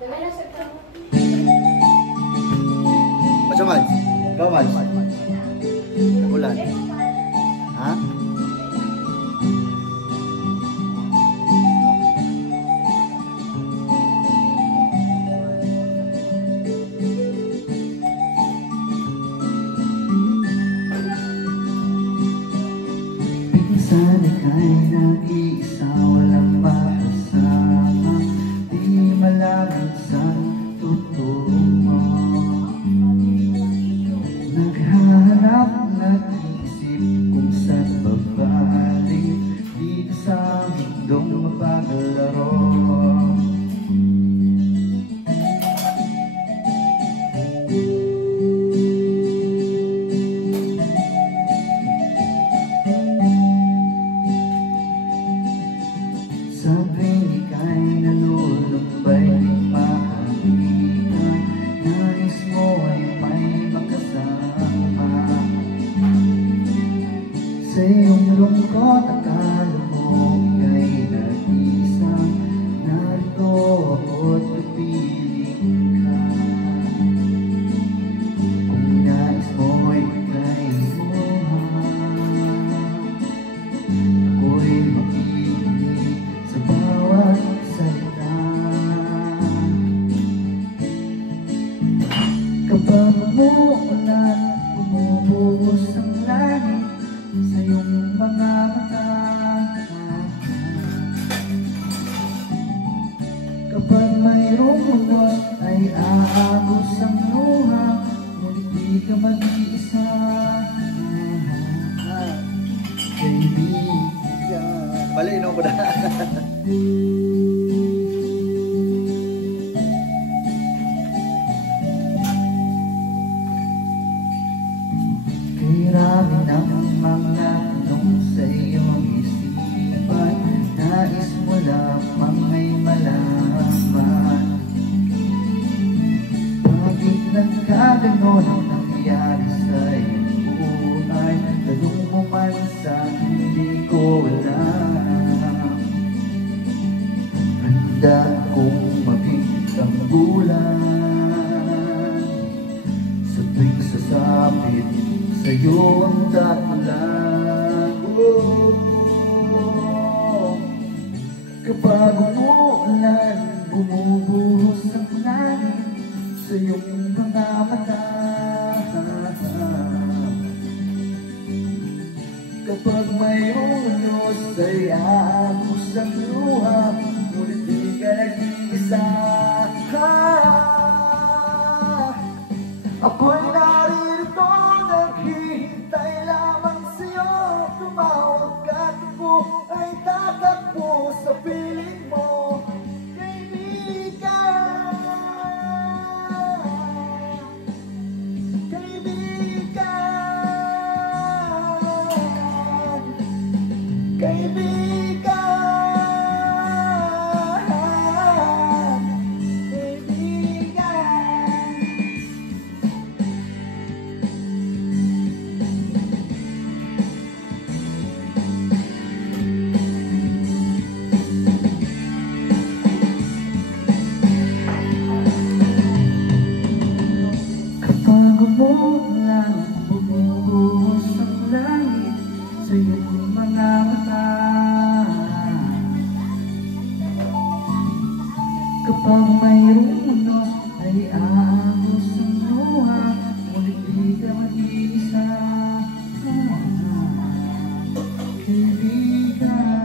Macam Mads? Ikaw Mads? Nagulan? Ha? Sana ka'y nag-iisa, walang makasama, di malaman sa totoo mo. Naghahanap, nag-iisip kung saan babalik dito sa mundong mapaglaro. Sa tuwing ika'y nalulumbay, makakita, nais mo ay may makasama. Sa iyong lungkot, akala mo ika'y nag-isa, narito ako't kapiling ka. Kung nais mo ika'y lumuha, ako'y makikinig sa bawat salita. Kapag umuulan, bumubuhos ang langit sa iyong mga mata. Kapag mayroong unos ay aagos ang luha, ngunit di ka mag-iisa. Kaibigan, Balik ko na. Kirami ng mga tanong sa iyong isipan, nais mo lamang ay malaman. Bakit nagkaganon ang nangyari sa iyong buhay? Tanong mo man sa hindi ko alam. Handa akong maging tanggulan sa tuwing sasapit sa'yo ang dahilan. Kapag umuulan, bumubuhos ang langit sa iyong mga mata. Kapag mayroong unos ay aagos ang luha, ngunit di ka nag-iisa. Ako'y naririto, naghihintay lamang sa'yo. Tumawag ka, ako ay tatakbo sa piling mo, kaibigan. Kaibigan, kaibigan. Kapag umuulan, bumubuhos ang langit sa iyong mga mata. Kapag mayroong unos ay aagos ang luha, ngunit di ka mag-iisa. Kaibigan.